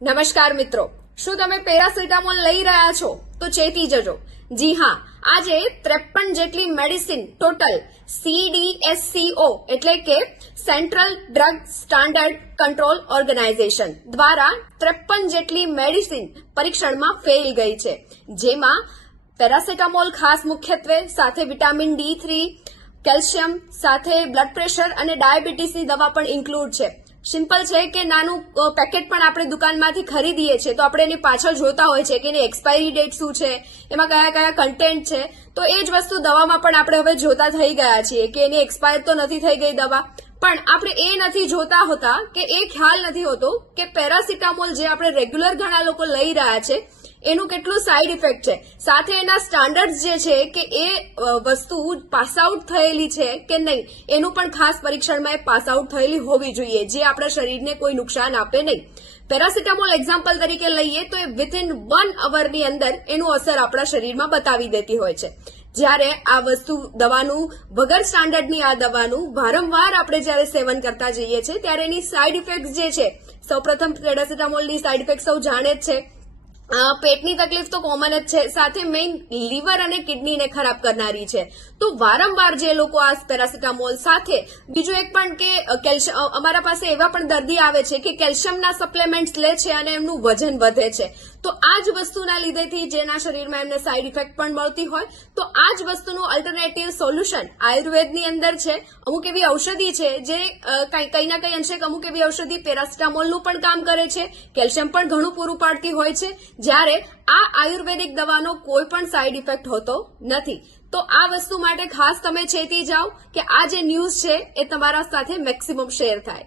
નમસ્કાર મિત્રો, શું તમે પેરાસિટામોલ લઈ રહ્યા છો તો ચેતી જજો. જી હા, આજે 53 જેટલી મેડિસિન ટોટલ CDSCO એટલે કે central drug standard control organisation દ્વારા 53 જેટલી મેડિસિન પરીક્ષણમાં ફેલ ગઈ છે, જેમાં પેરાસિટામોલ ખાસ મુખ્યત્વે સાથે વિટામિન D3, કેલ્શિયમ સાથે બ્લડ પ્રેશર અને ડાયાબિટીસની દવા પણ ઇન્ક્લુડ છે. સિમ્પલ છે કે નાનું પેકેટ પણ આપણે દુકાનમાંથી ખરીદીએ છીએ તો આપણે એની પાછળ જોતા હોય છે કે એની એક્સપાયરી ડેટ શું છે, એમાં કયા કયા કન્ટેન્ટ છે. તો એ જ વસ્તુ દવામાં પણ આપણે હવે જોતા થઈ ગયા છીએ કે એની એક્સપાયર તો નથી થઈ ગઈ દવા, પણ આપણે એ નથી જોતા હોતા કે એ ખ્યાલ નથી હોતો કે પેરાસિટામોલ જે આપણે રેગ્યુલર ઘણા લોકો લઈ રહ્યા છે એનું કેટલું સાઇડ ઇફેક્ટ છે, સાથે એના સ્ટાન્ડર્ડ્સ જે છે કે એ વસ્તુ પાસ આઉટ થયેલી છે કે નહીં એનું પણ ખાસ પરીક્ષણમાં એ પાસ આઉટ થયેલી હોવી જોઈએ, જે આપણા શરીરને કોઈ નુકસાન આપે નહીં. પેરાસિટામોલ એક્ઝામ્પલ તરીકે લઈએ તો એ વિથિન 1 અવરની અંદર એનું અસર આપણા શરીરમાં બતાવી દેતી હોય છે. જ્યારે આ વસ્તુ દવાનું વગર સ્ટાન્ડર્ડની આ દવાનું વારંવાર આપણે જ્યારે સેવન કરતા જઈએ છીએ ત્યારે એની સાઇડ ઇફેક્ટ જે છે, સૌપ્રથમ પેરાસિટામોલની સાઇડ ઇફેક્ટ સૌ જાણે જ છે. પેટની તકલીફ તો કોમન જ છે, સાથે મેઇન લીવર અને કિડનીને ખરાબ કરનારી છે. તો વારંવાર જે લોકો આ પેરાસિટામોલ સાથે બીજું એક પણ કે કેલ્શિયમ, અમારા પાસે એવા પણ દર્દી આવે છે કે કેલ્શિયમના સપ્લિમેન્ટ્સ લે છે અને એમનું વજન વધે છે. તો આ જ વસ્તુના લીધેથી જેના શરીરમાં એમને સાઇડ ઇફેક્ટ પણ મળતી હોય તો આ જ વસ્તુનું અલ્ટરનેટિવ સોલ્યુશન આયુર્વેદની અંદર છે. અમુક એવી ઔષધિ છે જે કઈ ના કઈ અંશે અમુક એવી ઔષધિ પેરાસિટામોલનું પણ કામ કરે છે, કેલ્શિયમ પણ ઘણું પૂરું પાડતી હોય છે, જ્યારે આ આયુર્વેદિક દવાનો કોઈ પણ સાઇડ ઇફેક્ટ હોતો નથી. તો આ વસ્તુ માટે ખાસ તમે ચેતી જાઓ કે આ જે ન્યૂઝ છે એ તમારા સાથે મેક્સિમમ શેર થાય.